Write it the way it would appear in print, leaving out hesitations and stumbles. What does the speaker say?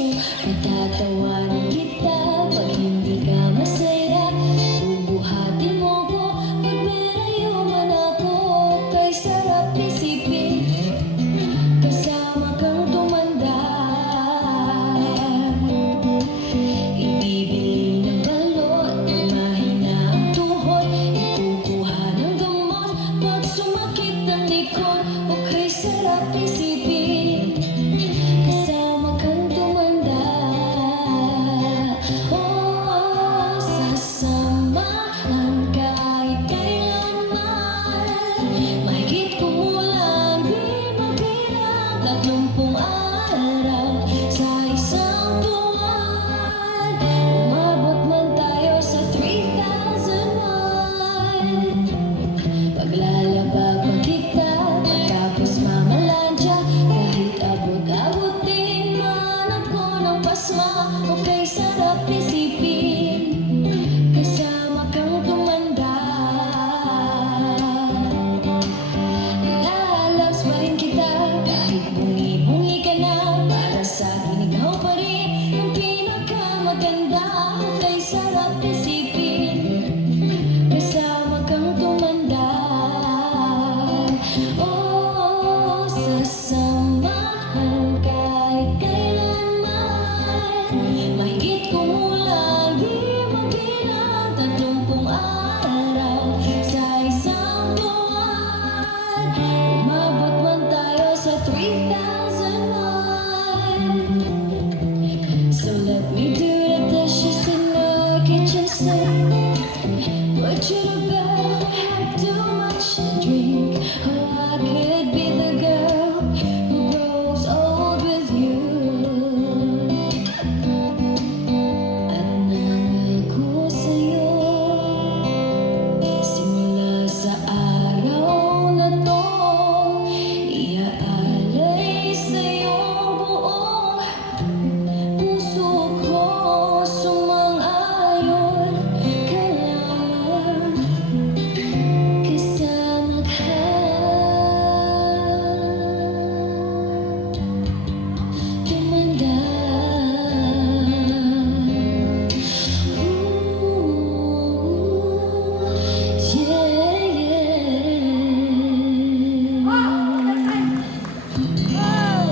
puso. Patatawanan kita pag hindi ka masaya. Bubuhatin mo ko pag merayo man ako. Kay sarap isipin kasama kang tumanda. Ibibili ng balot pag mahina ang tuhod. Ikukuha ng gamot pag sumakit ang likod. O kay sarap isipin kasama kang tumanda. Oh, sasamahan kahit kailanman. Mahigit kumulang di mabilang 30 araw sa isang buwan. Umabot man tayo sa 3,001. Paglalabag pa kita pagkapos mamalansya. Kahit abot-abutin man ako ng pasma. O kay sarap isipin